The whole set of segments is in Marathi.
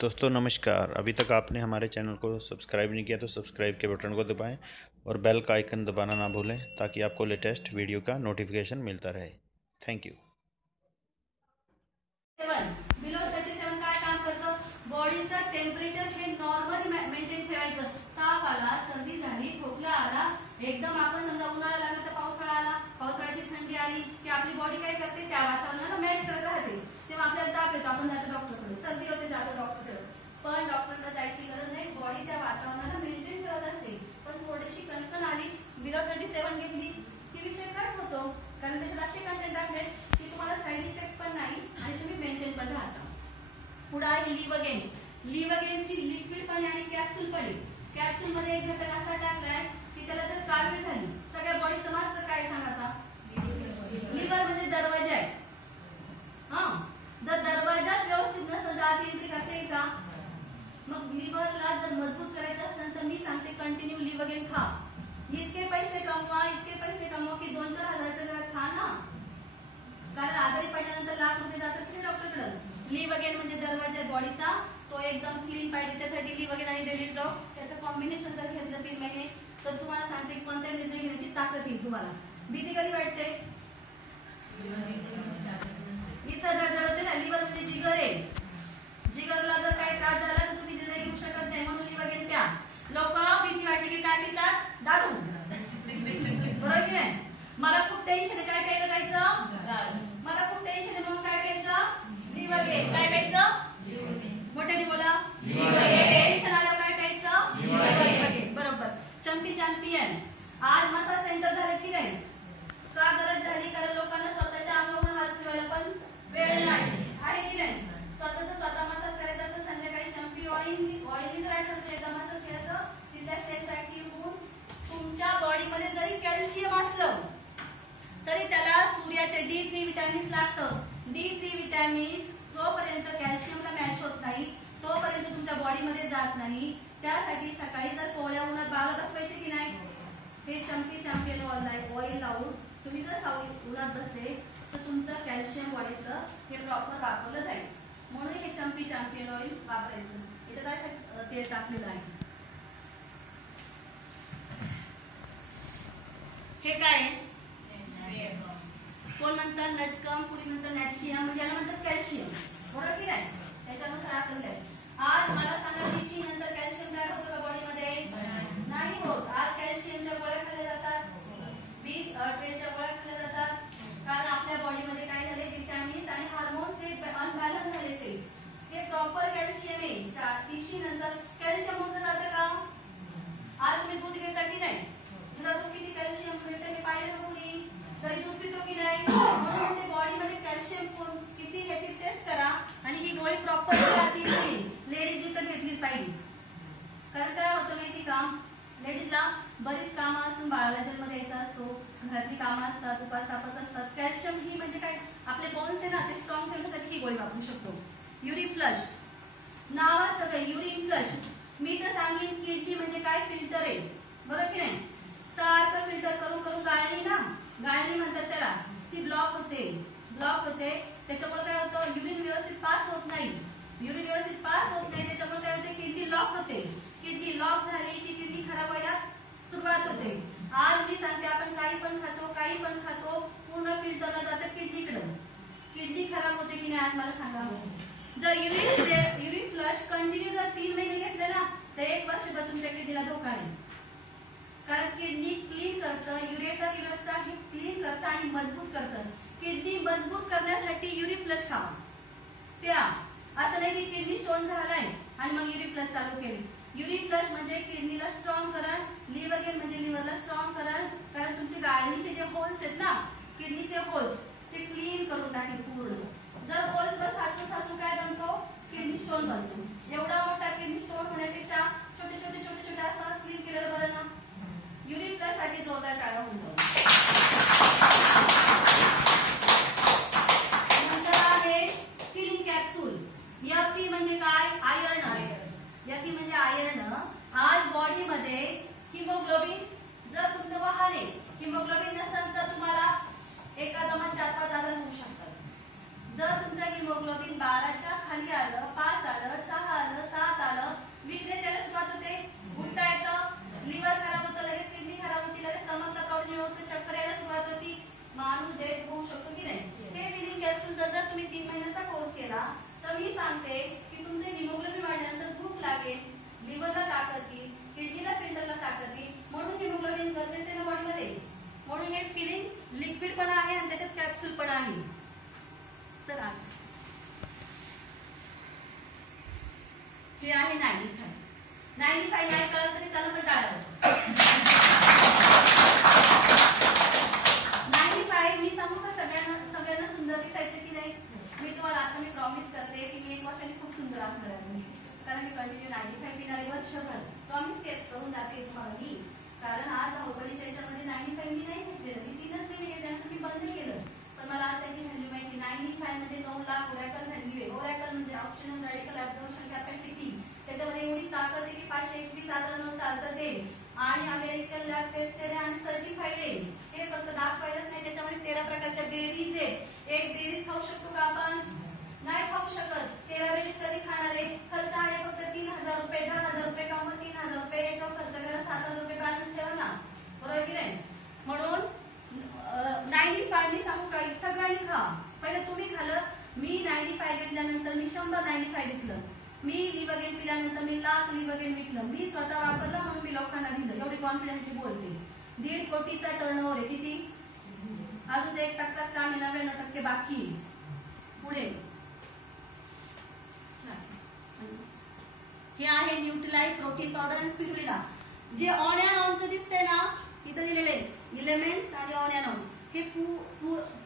दोस्तों नमस्कार। अभी तक आपने हमारे चैनल को सब्सक्राइब नहीं किया तो सब्सक्राइब के बटन को दबाएं और बेल का आइकन दबाना ना भूलें ताकि आपको लेटेस्ट वीडियो का नोटिफिकेशन मिलता रहे। Thank you. बिलो 37 काय काम करतो? बॉडीचं टेम्परेचर हे नॉर्मली मेंटेन ठेवायचं. ताप आला, सर्दी झाली, खोकला आला, एकदम आपण समजा उन्हाळा लागला तर पावसाळा आला, पावसाळ्याची थंडी आली की आपली बॉडी काय करते? त्या वातावरणाला मॅच करत राहते. तेव्हा आपल्याला ताप येतो, आपण जातो डॉक्टरकडे. सर्दी होते, जातो डॉक्टरकडे. पण डॉक्टरला जायची गरज नाही, बॉडी त्या वातावरणाला मेंटेन ठेवत असते. पण थोडीशी कणकण आली, बिलो 37 घेतली की विषय काय होतो? कारण त्याच्यात असे कंटेंट टाकले की तुम्हाला साईड इफेक्ट पण नाही आणि तुम्ही मेंटेन पण राहता. पुढे आहे लिव्हगेन. लिव्हगेनची लिक्विड पण आणि कॅप्सूल पण. कॅप्सूल मध्ये एक घटक असा टाकलाय की त्याला जर काळजी झाली, सगळ्या बॉडीचं मास्टर काय सांगता? लिव्हर म्हणजे दरवाजा आहे. जर दरवाजाच व्यवस्थित नसेल तर आत एंट्री करता येईल का? मग लिव्हरला जर मजबूत करायचं असेल तर मी सांगते कंटिन्यू लिव्हगेन खा. इतके पैसे कमवा की 2-4 हजाराचं खा ना. कारण आजारी पडल्यानंतर लाख रुपये जातात की डॉक्टरकडे. लिव्हगेन म्हणजे दरवाजा बॉडीचा, तो एकदम क्लीन पाहिजे. त्यासाठी लिव्हगेन आणि डेलिटॉक्स त्याचं कॉम्बिनेशन जर घेतलं 3 महिने तर तुम्हाला सांगते कोणत्या निर्णय घेण्याची ताकद येईल तुम्हाला. भीती कधी वाटते? इथं धडधडते ना. लिव्हर म्हणजे जिगर आहे. जिगरला जर काही त्रास झाला तर तुम्ही निर्णय घेऊ शकत नाही, म्हणून लिव्हगेन प्या. लोक भीती वाटली की काय पितात? दारू. बरोबर की नाही? मला खूप टेन्शन आहे, काय प्यायला जायचं? मला खूप टेन्शन आहे म्हणून काय प्यायचं? लिव्हगेन. काय प्यायचं? मोठ्याने बोला. टेन्शन आलं काय प्यायचं? लिव्हगेन. बरोबर. चंपी चॅम्पियन. आज मसाज सेंटर झाले की नाही? का गरज झाली? कारण लोकांना स्वतःच्या अंगावरून हात फिरवायला पण वेळ नाही, आहे की नाही? स्वतः मसाज करायचा असं संध्याकाळी चंपी ऑइली जर आठवण एकदा मसाज केलं तर तिथल्या सेल्स ऍक्टिव्ह होऊन तुमच्या बॉडीमध्ये जरी कॅल्शियम असलं तरी त्याला सूर्याचे D3 विटॅमिन्स लागतं. D3 विटॅमिन्स जोपर्यंत कॅल्शियमला मॅच होत नाही तोपर्यंत तुमच्या बॉडीमध्ये जात नाही. त्यासाठी सकाळी जर कोवळ्या उन्हात बाळ बसवायचे की नाही, हे चंपी चॅम्पियन ऑइल लावून तुम्ही जर उन्हात बसले तर तुमचं कॅल्शियम बॉडीतलं हे प्रॉपर वापरलं जाईल. म्हणून हे चंपी चॅम्पियन ऑइल वापरायचं. याच्यात अशा तेल टाकलेलं आहे. हे काय? कोण म्हणतात नटकम, कुणी म्हणतात नॅटशियम, म्हणजे याला म्हणतात कॅल्शियम. बरोबर की नाही? त्याच्यानुसार आकलन आहे. आज मला सांगा DC नंतर कॅल्शियम तयार होतं का बॉडीमध्ये? नाही होत. आज कॅल्शियमच्या गोळ्या खाल्ल्या जातात, B12च्या गोळ्या खाल्ल्या जातात. कारण आपल्या बॉडीमध्ये काय झाले? विटॅमिन्स आणि हार्मोन्स हे अनबॅलन्स झाले. हे प्रॉपर कॅल्शियम आहे. DC नंतर कॅल्शियम होतं जातं का? आज तुम्ही दूध घेता की नाही? दुधातून किती कॅल्शियम मिळतं हे पाहिलं का कुणी? तरी दूध पितो की नाही? म्हणून ते बॉडीमध्ये कॅल्शियम किती ह्याची टेस्ट करा आणि ही गोळी प्रॉपर लेडीजनी तर घेतलीच पाहिजे. कारण काय होतं माहिती का? लेडीजला बरीच कामं असून बाळाला जन्म द्यायचा असतो, घरातली कामं असतात, उपास तापास असतात. कॅल्शियम ही म्हणजे काय? आपले बोन्स आहे ना, ते स्ट्रॉंग ठेवण्यासाठी ही गोळी वापरू शकतो. युरिन फ्लश नावाच सगळं युरिन फ्लश. मी तर सांगेन किडनी म्हणजे काय? फिल्टर आहे. बरोबर की नाही? सारखं फिल्टर करून करून गाळणी म्हणतात त्याला, ती ब्लॉक होते. त्याच्यामुळे काय होतं? युरिन व्यवस्थित पास होत नाही. त्याच्यामुळे काय होते? किडनी लॉक होते. किडनी लॉक झाली की किडनी खराब व्हायला सुरुवात होते. आज मी सांगते आपण काही पण खातो पूर्ण फिल्टरला जातं किडनीकडे. किडनी खराब होते की नाही आज मला सांगा. जर युरिन फ्लश कंटिन्यू जर 3 महिने घेतले ना तर 1 वर्षभर तुमच्या किडनीला धोका आहे. कारण किडनी क्लीन करतं, युरेटर हे क्लीन करतं आणि मजबूत करतं. किडनी मजबूत करण्यासाठी युरिन फ्लश खावा, प्या. असं नाही की किडनी स्टोन झालाय आणि मग युरिन फ्लश चालू केले. युरिन फ्लश म्हणजे किडनीला स्ट्रॉंग करण, लिव्हगेन म्हणजे लिव्हरला स्ट्रॉंग करण. कारण तुमचे गाळणीचे जे होल्स आहेत ना, किडनीचे होल्स, ते क्लीन करून टाकेल पूर्ण. जर होल्सवर साचू काय बनतो? किडनी स्टोन बनतो. एवढा मोठा किडनी स्टोन होण्यापेक्षा छोटे असताना क्लीन केलेलं बरं ना. युरिन फ्लश साठी जोरदार टाळा होतो. नंतर आहे फिलिंग कॅप्सूल. Fe म्हणजे काय? आयर्न. Fe म्हणजे आयर्न. आज बॉडीमध्ये हिमोग्लोबिन जर तुमचं वाहन आहे, हिमोग्लोबिन नसेल तर तुम्हाला एका दमात 4-5 आजार होऊ शकतात. जर तुमचं हिमोग्लोबिन 12च्या खाली आलं, 5 आलं, 6 आलं की तुमचे हिमोग्लोबिन वाढल्यानंतर भूक लागेल, लिव्हरला ताकद येईल, किडनीला फिल्टरला ताकद येईल, म्हणून हिमोग्लोबिन गरजेचे ना बॉडीमध्ये. म्हणून हे फिलिंग लिक्विड पण आहे आणि त्याच्यात कॅप्सूल पण आहे. सर हे आहे 95. 95 नाही कळलं तरी चालू पण टाळायचं. 95 मी सांगू का सगळ्यांना सुंदर दिसायचं की नाही? मी तुम्हाला आता मी प्रॉमिस करते की मी 1 वर्षाने खूप सुंदर असणार आहे, कारण मी कंटिन्यू 95 पिणारे वर्षभर प्रॉमिस करून जाते तुम्हाला मी. कारण आज धावपळीच्या याच्यामध्ये 95 मी नाही घेतलेलं, मी 3च महिने घेतल्यानंतर मी बंद केलं. पण मला आज त्याची व्हॅल्यू माहिती. 95 म्हणजे 9 लाख ओरॅकल व्हॅल्यू आहे. ओरॅकल म्हणजे ऑप्शनल रॅडिकल ऍब्झॉर्प्शन कॅपॅसिटी. त्याच्यामध्ये एवढी ताकद आहे की 521,000 चालतं ते, आणि अमेरिकन लॅब टेस्टेड आणि सर्टिफाईड आहे. हे फक्त दाखवायलाच नाही, त्याच्यामध्ये 13 प्रकारच्या बेरीज आहे. एक बेरीज खाऊ शकतो का आपण? नाही खाऊ शकत. 13 बेरीज कधी खाणार आहे? खर्च आहे फक्त 3,000 रुपये. 10,000 रुपये कामं 3,000 रुपये, याच्यावर खर्च करा 7,000 रुपये बॅलन्स ठेवा ना, बरोबर की नाही? म्हणून 95 मी सांगू का, सगळ्यांनी खा. पहिले तुम्ही खाल्लं, मी 95 घेतल्यानंतर मी 100 95 घेतलं. मी लिव्हगेन पिल्यानंतर मी 1,00,000 लिव्हगेन विकलं. मी स्वतः वापरलं म्हणून मी लोकांना दिलं. एवढी कॉन्फिडेंटली बोलते. 1.5 कोटीचा टर्नओव्हर आहे. किती? अजून 1% काम आहे, 99% बाकी. पुढे हे आहे न्यूट्रीलाइट प्रोटीन पावडर आणि स्पिरुलिना. जे ऑन अँड ऑनचं दिसतंय ना, इथं दिलेले एलिमेंट्स आणि ऑन अँड ऑन, हे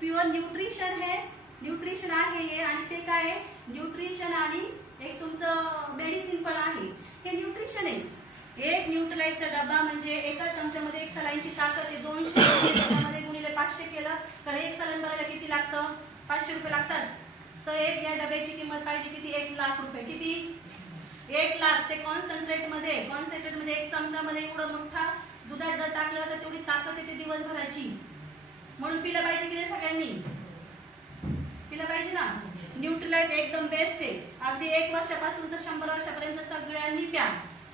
प्युअर न्यूट्रिशन आहे. न्यूट्रिशन आहे हे, आणि ते काय आहे? न्यूट्रिशन आणि एक तुमचं मेडिसिन पण आहे. हे न्यूट्रिशन आहे. एक न्यूट्रीलाइटचा डबा म्हणजे एका चमच्यामध्ये 1 सलाईनची ताकद आहे. 200 त्याच्यामध्ये गुणिले 500 केलं तर 1 सलाईन भरायला किती लागतं? 500 रुपये लागतात. तर एक या डब्याची किंमत पाहिजे किती? 1,00,000 रुपये. किती? 1,00,000. ते कॉन्सन्ट्रेट मध्ये 1 चमचामध्ये एवढं मोठा दुधात जर टाकलं तर तेवढी ताकद येते दिवसभराची. म्हणून पिलं पाहिजे की नाही? सगळ्यांनी पिलं पाहिजे ना. न्यूट्रीलाइट एकदम बेस्ट आहे. अगदी 1 वर्षापासून तर 100 वर्षापर्यंत सगळ्यांनी प्या.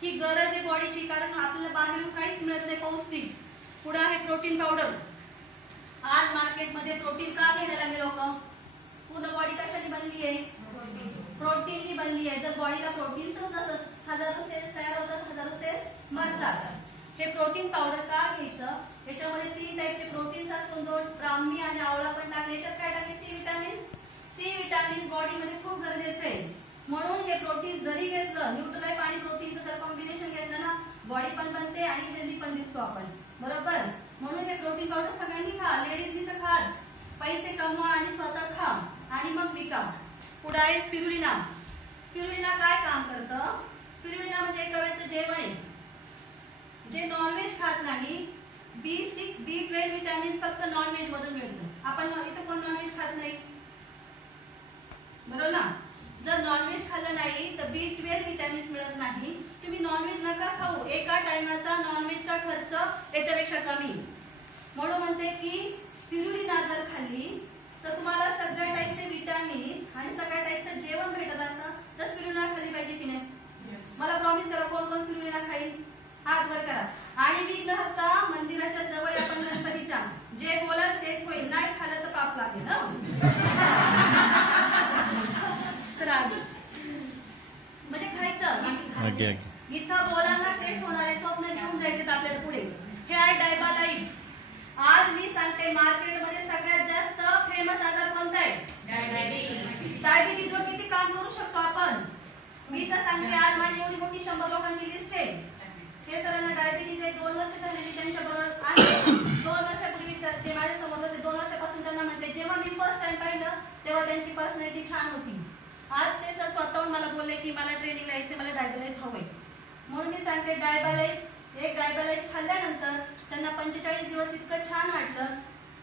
ही गरज आहे बॉडीची, कारण आपल्याला बाहेरून काहीच मिळत नाही पौष्टिक. पुढे आहे प्रोटीन पावडर. आज मार्केटमध्ये प्रोटीन का घ्यायला लागले लोक? पूर्ण बॉडी कशाने बनली आहे? प्रोटीननी बनली आहे. जर बॉडीला प्रोटीन्सच नसत, हजारो सेल्स तयार होतात, हजारो सेल्स मरतात. हे प्रोटीन पावडर का घ्यायचं? याच्यामध्ये 3 टाईपचे प्रोटीन्स असून 2 ब्राह्मी आणि आवळा पण टाकले. याच्यात काय टाकले? C vitamin. सी विटामिन बॉडीमध्ये खूप गरजेचं आहे. म्हणून हे प्रोटीन जरी घेतलं, न्यूट्रीलाइट आणि प्रोटीनचं जर कॉम्बिनेशन घेतलं ना, बॉडी पण बनते आणि हेल्दी पण दिसतो आपण, बरोबर? म्हणून हे प्रोटीन पावडर सगळ्यांनी खा. लेडीजनी तर खाच. पैसे कमवा आणि स्वतः खा आणि मग विका. पुढे आहे स्पिरुलिना. स्पिरुलिना काय काम करतं? स्पिरुलिना म्हणजे एका वेळचं जेवण आहे. जे नॉनव्हेज खात नाही, B6, B12 विटामिन्स फक्त नॉनव्हेज मधून मिळतं. आपण इथं कोण नॉनव्हेज खात नाही, बरोबर ना? जर नॉनव्हेज खाल्लं नाही तर B12 विटामिन्स मिळत नाही. तुम्ही नॉनव्हेज नका खाऊ. एका टायमाचा नॉनव्हेजचा खर्च याच्यापेक्षा कमी. म्हणून म्हणते की स्पिरुलिना जर खाल्ली तर तुम्हाला सगळ्या टाईपचे विटामिन्स आणि सगळ्या टाईपचं जेवण भेटत असं, तर स्पिरुलिना खाल्ली पाहिजे की नाही? मला प्रॉमिस करा, कोण कोण स्पिरुलिना खाईल? हात वर करा. आणि विघ्नहर्ता मंदिराच्या जवळ आपण गणपतीच्या, जे बोलाल तेच होईल. नाही खाल्लं तर पाप लागेल ना. म्हणजे खायचं, इथं बोलायला तेच होणार आहे. स्वप्न घेऊन जायचे आपल्याला पुढे. हे आहे डायबालाईट. आज मी सांगते मार्केटमध्ये सगळ्यात जास्त फेमस आजार कोणता आहे? डायबिटीज वर किती काम करू शकतो आपण. मी तर सांगते, आज माझी एवढी मोठी 100 लोकांची लिस्ट आहे. हे सरांना डायबिटीज आहे. 2 वर्ष झाले मी त्यांच्या बरोबर आहे. 2 वर्षापूर्वी ते माझ्या समोर होते. 2 वर्षापासून त्यांना म्हणते, जेव्हा मी फर्स्ट टाइम पाहिलं तेव्हा त्यांची पर्सनॅलिटी छान होती. आज ते सर स्वतःहून मला बोलले की मला ट्रेनिंग यायचे, मला डायबालाईट हवंय. म्हणून मी सांगते डायबालाईट, एक डायबालाईट खाल्ल्यानंतर त्यांना 45 दिवस इतकं छान वाटलं.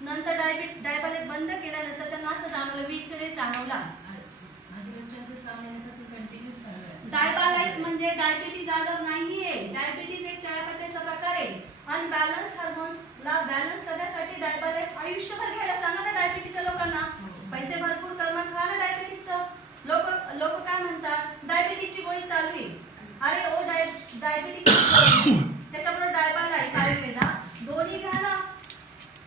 नंतर डायबालाईट बंद केल्यानंतर त्यांना असं जाणवलं, वीकनेस जाणवला. डायबालाईट म्हणजे डायबिटीज आजार नाहीये. डायबिटीज एक चयापचयाचा प्रकार आहे. अनबॅलन्स हार्मोन्सला बॅलन्स करण्यासाठी डायबालाईट आयुष्यभर घ्यायला सांगा ना डायबिटीजच्या लोकांना. पैसे भरपूर कर, मग खा ना डायबिटीजचं. लोक काय म्हणतात, डायबिटीजची गोळी चालू आहे. अरे ओ डायबिटीज त्याच्याबरोबर डायबालाईट, आयुर्वेदा दोन्ही घ्या ना.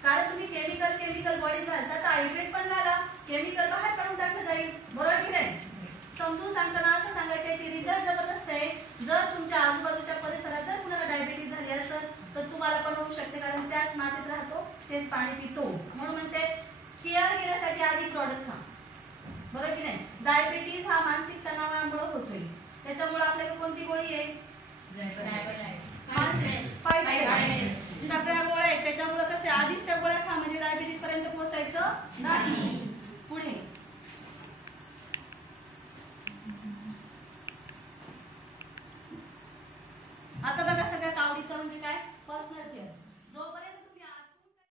कारण तुम्ही केमिकल बॉडीत घालता तर आयुर्वेद पण घाला. केमिकल बाहेर काढून टाकलं जाईल, बरोबर की नाही? समजून सांगताना होऊ शकते, कारण त्याच मातीत राहतो, तेच पाणी पितो. म्हणून म्हणते केअर घेण्यासाठी आधी प्रॉडक्ट खा, बरोबर की नाही. डायबिटीज हा मानसिक तणावामुळे होतोय, त्याच्यामुळे आपल्याला कोणती गोळी आहे? सगळ्या गोळ्या आहेत. त्याच्यामुळे कसे आधीच त्या गोळ्या खा म्हणजे डायबिटीज पर्यंत पोहोचायचं नाही.